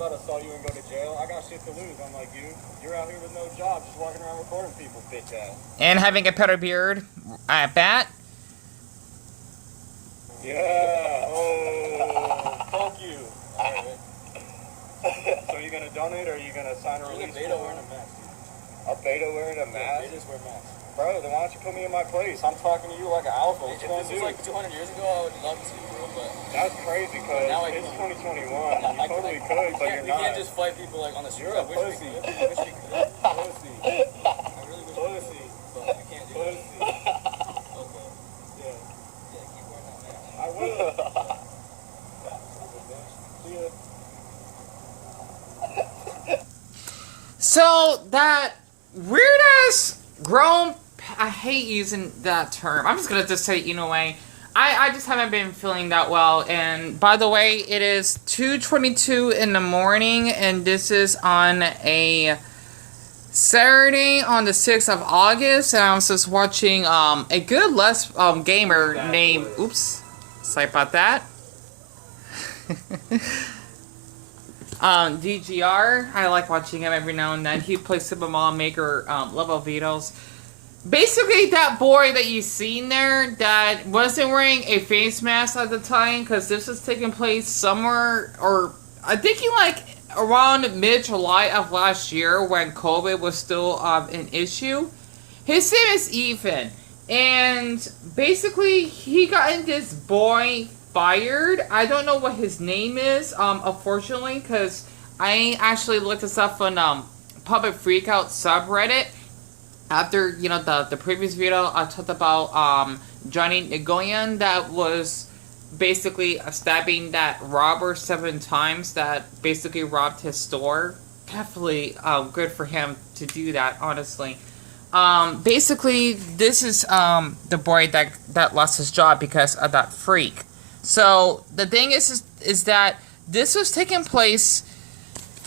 about to saw you and go to jail. I got shit to lose. I'm like, you're out here with no job, just walking around recording people, bitch ass. And having a pedo beard at bat. Yeah. Oh, fuck you. All right. So are you gonna donate or are you gonna sign a release? A beta wearing a mask. A beta wearing a mask? Betas wear masks. Bro, then why don't you put me in my place? I'm talking to you like an alpha. What you gonna do? If this was like 200 years ago, I would love to, bro, but... That's crazy, because it's 2021. You totally could, but you're not. You can't just fight people like on the street. You're a pussy. Pussy. I really wish pussy. But I can't do that. Okay. Yeah. Yeah, keep wearing that mask. I will. See ya. So that weird ass grown, I hate using that term. I'm just gonna just say it, you know, way. I just haven't been feeling that well. And by the way, it is 2:22 in the morning, and this is on a Saturday on the 6th of August, and I was just watching a good gamer named, oops, sorry about that. DGR, I like watching him every now and then. He plays Super Mario Maker level videos. Basically, that boy that you seen there that wasn't wearing a face mask at the time, because this was taking place somewhere, or I think like around mid-July of last year when COVID was still an issue. His name is Ethan, and basically he got this boy fired. I don't know what his name is, unfortunately, because I actually looked this up on Public Freakout subreddit. After, you know, the previous video, I talked about Johnny Nagoyan that was basically stabbing that robber 7 times that basically robbed his store. Definitely good for him to do that, honestly. Basically, this is the boy that lost his job because of that freak. So the thing is that this was taking place,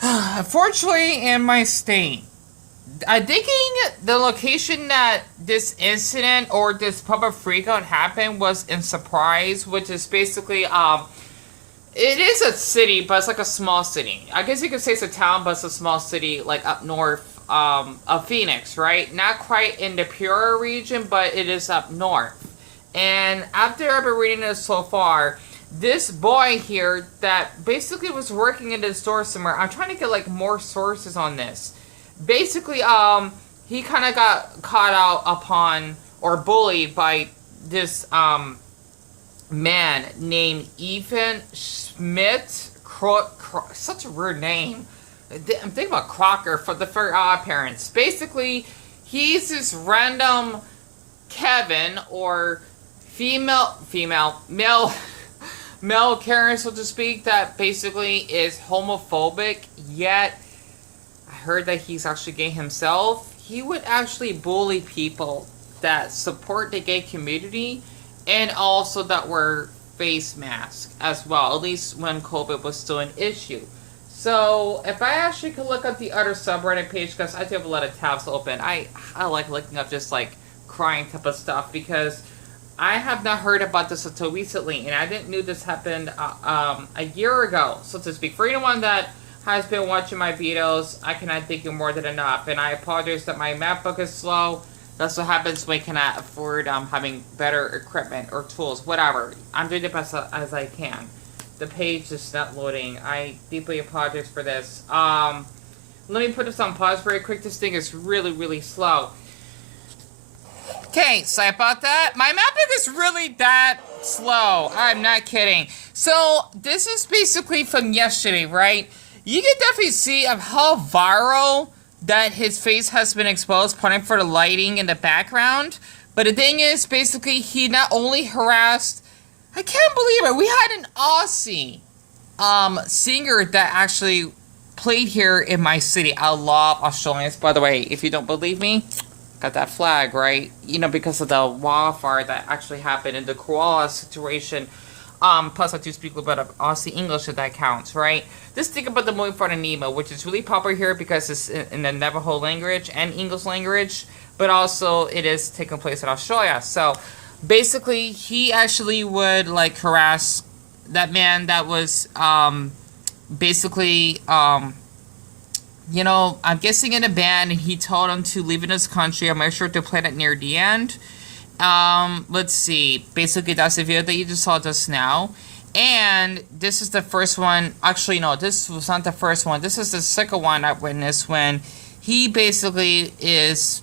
unfortunately, in my state. I'm thinking the location that this incident or this public freakout happened was in Surprise, which is basically it is a city, but it's like a small city. I guess you could say it's a town, but it's a small city, like up north of Phoenix, right? Not quite in the Peoria region, but it is up north. And after I've been reading this so far, this boy here that basically was working in the store somewhere, I'm trying to get like more sources on this. Basically, he kind of got caught out upon or bullied by this man named Ethan Schmidt. Such a weird name. I'm thinking about Crocker for the parents. Basically, he's this random Kevin or male Karen, so to speak, that basically is homophobic, yet I heard that he's actually gay himself. He would actually bully people that support the gay community and also that wear face masks as well, at least when COVID was still an issue. So if I actually could look up the other subreddit page, because I do have a lot of tabs open, I like looking up just like crying type of stuff, because I have not heard about this until recently, and I didn't know this happened a year ago, so to speak. For anyone that has been watching my videos, I cannot thank you more than enough, and I apologize that my MacBook is slow. That's what happens when I cannot afford having better equipment or tools, whatever. I'm doing the best as I can. The page is not loading. I deeply apologize for this. Let me put this on pause very quick. This thing is really, really slow. Okay, sorry about that. My MacBook is really that slow. I'm not kidding. So, this is basically from yesterday, right? You can definitely see of how viral that his face has been exposed, pointing for the lighting in the background. But the thing is, basically, he not only harassed... I can't believe it. We had an Aussie singer that actually played here in my city. I love Australians. By the way, if you don't believe me... Got that flag, right? You know, because of the wildfire that actually happened in the koala situation. Plus, I do speak a little bit of Aussie English, if that counts, right? Just think about the movie Finding Nemo, which is really popular here because it's in the Navajo language and English language, but also it is taking place in Australia. So, basically, he actually would, like, harass that man that was basically, you know, I'm guessing in a band, and he told him to leave in his country. I'm not sure to play that near the end. Let's see. Basically, that's the video that you just saw just now. And this is the first one. Actually, no, this was not the first one. This is the second one I witnessed when he basically is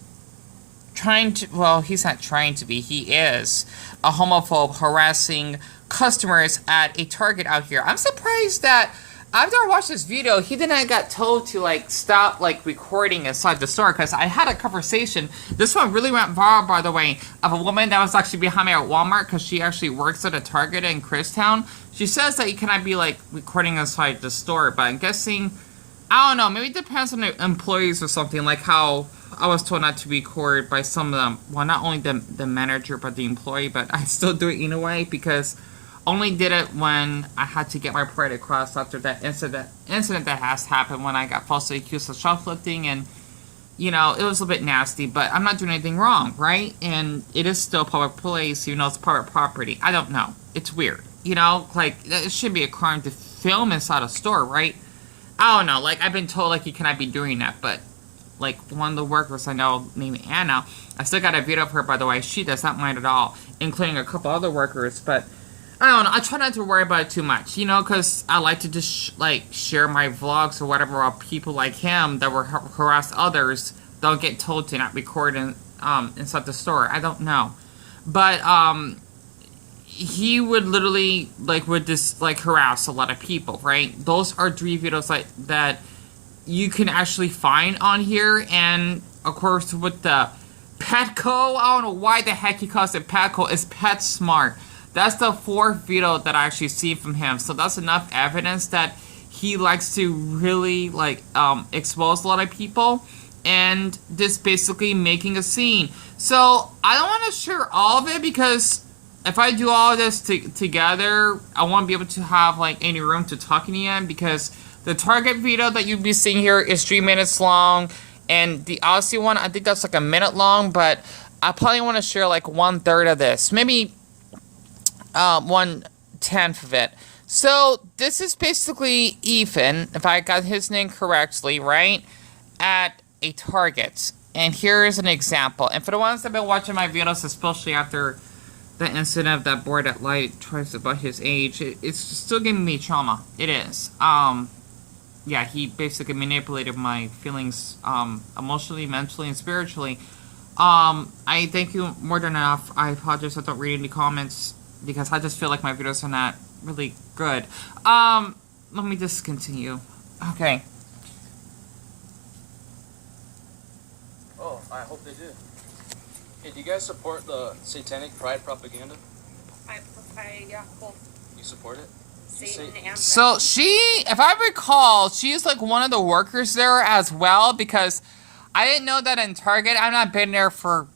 trying to, well, he's not trying to be, he is a homophobe harassing customers at a Target out here. I'm surprised that after I watched this video, he didn't got told to, like, stop, like, recording inside the store, because I had a conversation, this one really went viral, by the way, of a woman that was actually behind me at Walmart, because she actually works at a Target in Christown. She says that you cannot be, like, recording inside the store, but I'm guessing, I don't know, maybe it depends on the employees or something, like how I was told not to record by some of them, well, not only the manager, but the employee, but I still do it anyway, because only did it when I had to get my point across after that incident that has happened when I got falsely accused of shoplifting, and, you know, it was a bit nasty, but I'm not doing anything wrong, right? And it is still public place, even though it's private property. I don't know. It's weird. You know, like, it should be a crime to film inside a store, right? I don't know. Like, I've been told, like, you cannot be doing that, but, like, one of the workers I know named Anna, I still got a video of her, by the way. She does not mind at all, including a couple other workers, but I don't know, I try not to worry about it too much, you know, because I like to just, like, share my vlogs or whatever while people like him that were harass others don't get told to not record inside the store. I don't know. But, he would literally, like, would just, like, harass a lot of people, right? Those are 3 videos, like, that you can actually find on here, and, of course, with the Petco, I don't know why the heck he calls it Petco, it's PetSmart. That's the 4th video that I actually see from him. So that's enough evidence that he likes to really, like, expose a lot of people. And just basically making a scene. So I don't want to share all of it because if I do all of this together, I won't be able to have, like, any room to talk in the end. Because the Target video that you'll be seeing here is 3 minutes long. And the Aussie one, I think that's like a minute long. But I probably want to share, like, 1/3 of this. Maybe 1/10 of it. So this is basically Ethan, if I got his name correctly, right, at a Target. And here is an example. And for the ones that have been watching my videos, especially after the incident of that boy that lied twice about his age, it's still giving me trauma. It is. Yeah, he basically manipulated my feelings emotionally, mentally, and spiritually. I thank you more than enough. I apologize I don't read any comments, because I just feel like my videos are not really good. Let me just continue. Okay. Oh, I hope they do. Hey, do you guys support the satanic pride propaganda? Yeah, cool. You support it? Satan and so she, if I recall, she's like one of the workers there as well, because I didn't know that in Target. I've not been there for,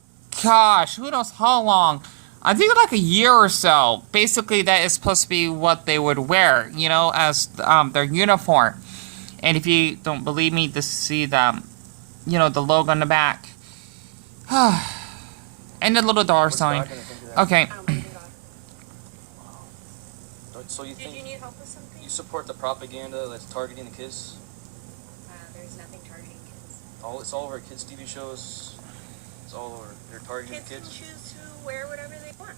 gosh, who knows how long. I think like a year or so. Basically, that is supposed to be what they would wear, you know, as their uniform. And if you don't believe me, just see the, you know, the logo on the back. And the little dollar sign. Okay. So you Did think you need help with something? you support the propaganda that's targeting the kids? There's nothing targeting kids. It's all over kids' TV shows. It's all over. They're targeting Kids the kids. can choose to wear whatever they want.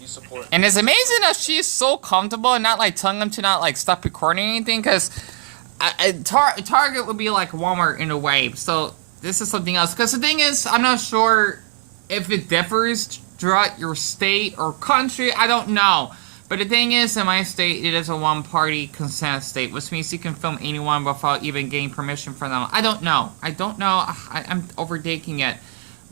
You support. And it's amazing that she's so comfortable and not like telling them to not like stop recording anything, because Target would be like Walmart in a way. So this is something else. Because the thing is, I'm not sure if it differs throughout your state or country. I don't know. But the thing is, in my state, it is a one-party consent state, which means you can film anyone without even getting permission from them. I don't know. I'm overtaking it.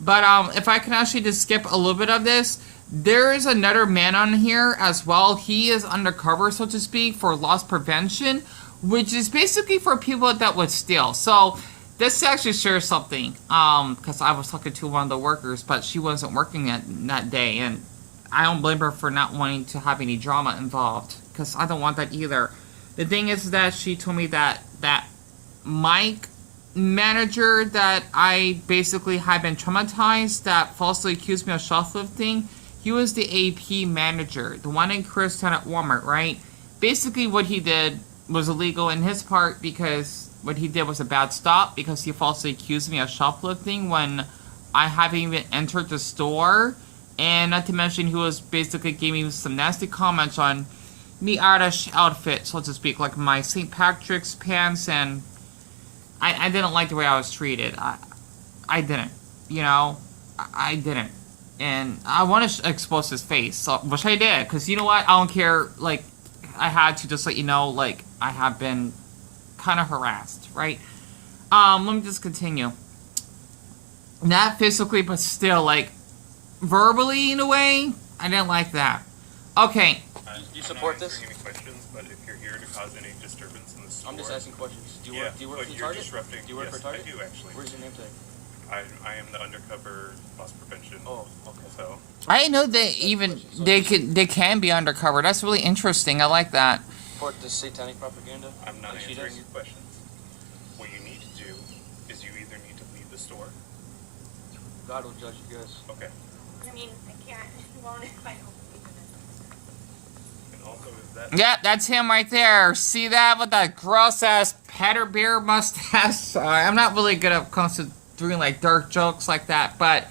But if I can actually just skip a little bit of this, there is another man on here as well. He is undercover, so to speak, for loss prevention, which is basically for people that would steal. So this actually shares something, because I was talking to one of the workers, but she wasn't working that day, and I don't blame her for not wanting to have any drama involved, because I don't want that either. The thing is that she told me that Mike manager that I basically had been traumatized, that falsely accused me of shoplifting, he was the AP manager, the one in Christown at Walmart, right? Basically what he did was illegal in his part because what he did was a bad stop because he falsely accused me of shoplifting when I haven't even entered the store. And not to mention he was basically giving me some nasty comments on me outfit, so to speak, like my St. Patrick's pants, and I didn't like the way I was treated. I didn't, you know, I didn't. And I want to expose his face, so, which I did, because you know what, I don't care, like, I had to just let you know, like, I have been kind of harassed, right? Let me just continue. Not physically, but still, like, verbally, in a way, I didn't like that. Okay. You support this? I'm not answering any questions, but if you're here to cause any disturbance in the store... I'm just asking questions. Do you work for Target? Disrupting. Do you work for Target? I do, actually. Where's your name tag? I am the undercover loss prevention. Oh, okay. So... I didn't know they can be undercover. That's really interesting. I like that. Support this satanic propaganda? I'm not answering your questions. What you need to do is you either need to leave the store... God will judge you guys. Okay. I mean, I can't. Well, if I don't believe in it. And also, is that... Yeah, that's him right there. See that with that gross-ass Petter Bear mustache? I'm not really good at comes to doing, like, dark jokes like that, but...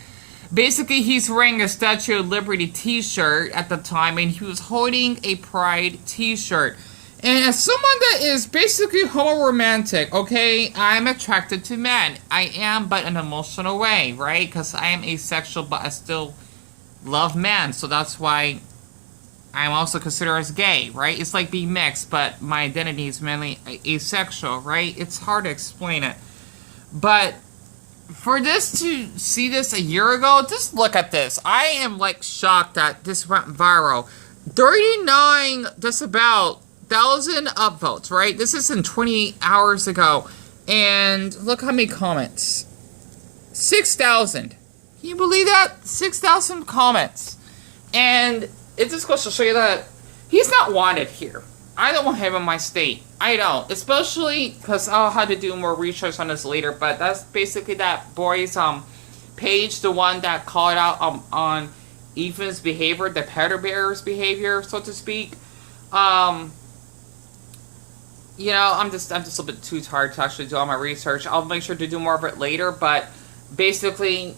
Basically, he's wearing a Statue of Liberty t-shirt at the time, and he was holding a Pride t-shirt. And as someone that is basically homo-romantic, okay, I'm attracted to men. I am, but in an emotional way, right? Because I am asexual, but I still love men, so that's why I'm also considered as gay, right? It's like being mixed, but my identity is mainly asexual, right? It's hard to explain it. But... for this to see this a year ago, just look at this. I am, like, shocked that this went viral. 39, just about, 1,000 upvotes, right? This is in 28 hours ago. And look how many comments. 6,000. Can you believe that? 6,000 comments. And it just goes to show you that he's not wanted here. I don't want him in my state. I don't. Especially because I'll have to do more research on this later. But that's basically that boy's page. The one that called out on Ethan's behavior. The Petter Bear's behavior, so to speak. You know, I'm just a little bit too tired to actually do all my research. I'll make sure to do more of it later. But basically,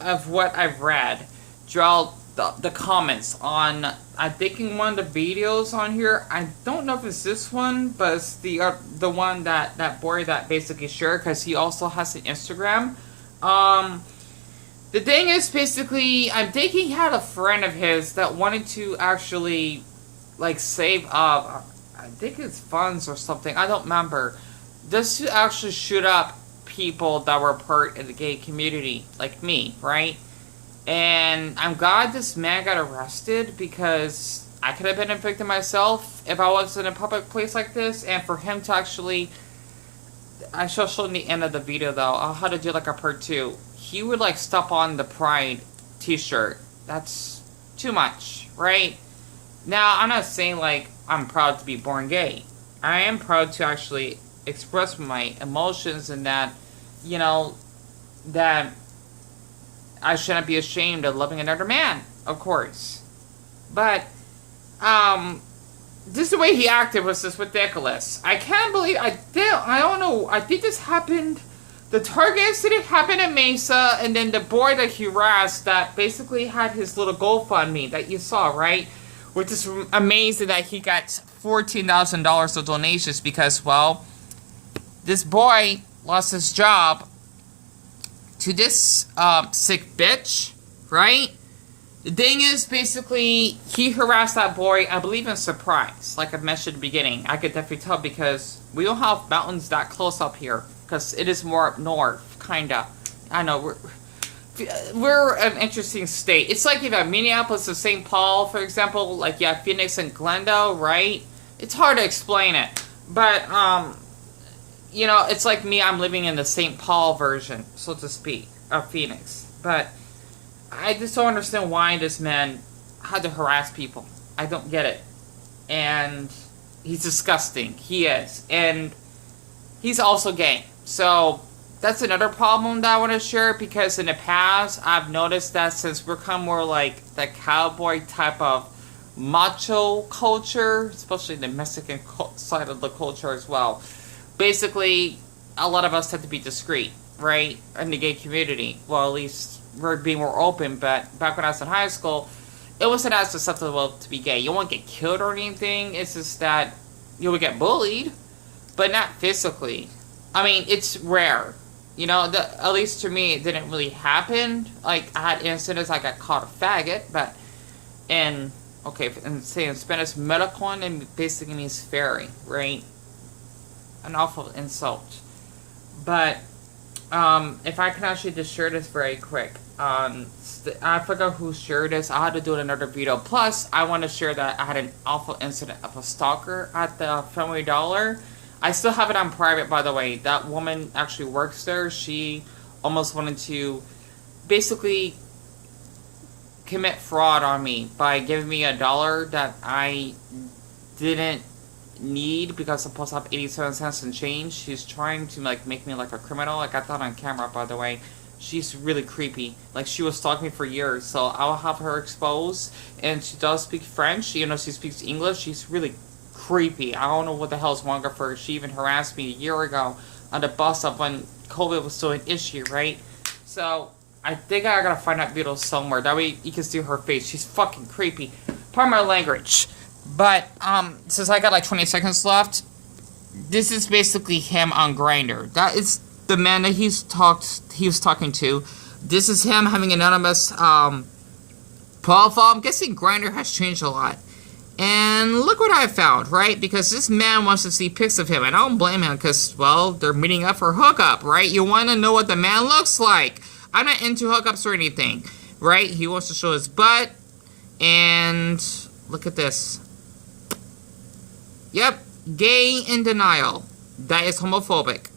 of what I've read, throughout the comments on, I think in one of the videos on here, I don't know if it's this one, but it's the one that boy that basically shared, because he also has an Instagram. The thing is, basically, I think he had a friend of his that wanted to actually, like, save up, I think it's funds or something, I don't remember, just to actually shoot up people that were part of the gay community, like me, right? And I'm glad this man got arrested, because I could have been a victim myself if I was in a public place like this. And for him to actually... I shall show in the end of the video, though. I'll have to do like a part 2. He would, like, step on the Pride t-shirt. That's too much, right? Now, I'm not saying, like, I'm proud to be born gay. I am proud to actually express my emotions, and that, you know, that... I shouldn't be ashamed of loving another man, of course. But, just the way he acted was just ridiculous. I can't believe, I don't know, I think this happened, the Target incident happened in Mesa, and then the boy that he harassed that basically had his little GoFundMe that you saw, right? Which is amazing that he got $14,000 of donations because, well, this boy lost his job to this sick bitch, right? The thing is, basically, he harassed that boy, I believe in surprise, like I mentioned at the beginning. I could definitely tell because we don't have mountains that close up here, because it is more up north, kinda. I know, we're an interesting state. It's like you have Minneapolis and St. Paul, for example, like you have Phoenix and Glendale, right? It's hard to explain it, but, you know, it's like me, I'm living in the St. Paul version, so to speak, of Phoenix. But I just don't understand why this man had to harass people. I don't get it. And he's disgusting. He is. And he's also gay. So that's another problem that I want to share, because in the past, I've noticed that since we're kind of more like the cowboy type of macho culture, especially the Mexican side of the culture as well. Basically, a lot of us tend to be discreet, right, in the gay community. Well, at least we're being more open, but back when I was in high school, it wasn't as acceptable to be gay. You won't get killed or anything, it's just that you would get bullied, but not physically. I mean, it's rare. You know, at least to me, it didn't really happen. Like, I had incidents, I got caught a faggot, but, and, okay, and say in Spanish, melocon, it basically means fairy, right? An awful insult. But, if I can actually just share this very quick. I forgot who shared this. I had to do another video. Plus, I want to share that I had an awful incident of a stalker at the Family Dollar. I still have it on private, by the way. That woman actually works there. She almost wanted to basically commit fraud on me by giving me $1 that I didn't need because I'm supposed to have 87 cents and change. She's trying to like make me like a criminal. I got that on camera, by the way. She's really creepy. Like, she was stalking me for years, so I'll have her exposed. And she does speak French. You know, she speaks English. She's really creepy. I don't know what the hell's wrong with her. She even harassed me a year ago on the bus up when COVID was still an issue, right? So, I think I gotta find that video somewhere. That way you can see her face. She's fucking creepy. Pardon my language. But, since I got like 20 seconds left, this is basically him on Grindr. That is the man that he was talking to. This is him having anonymous, profile. I'm guessing Grindr has changed a lot. And look what I found, right? Because this man wants to see pics of him. And I don't blame him because, well, they're meeting up for hookup, right? You want to know what the man looks like. I'm not into hookups or anything, right? He wants to show his butt. And look at this. Yep, gay in denial. That is homophobic.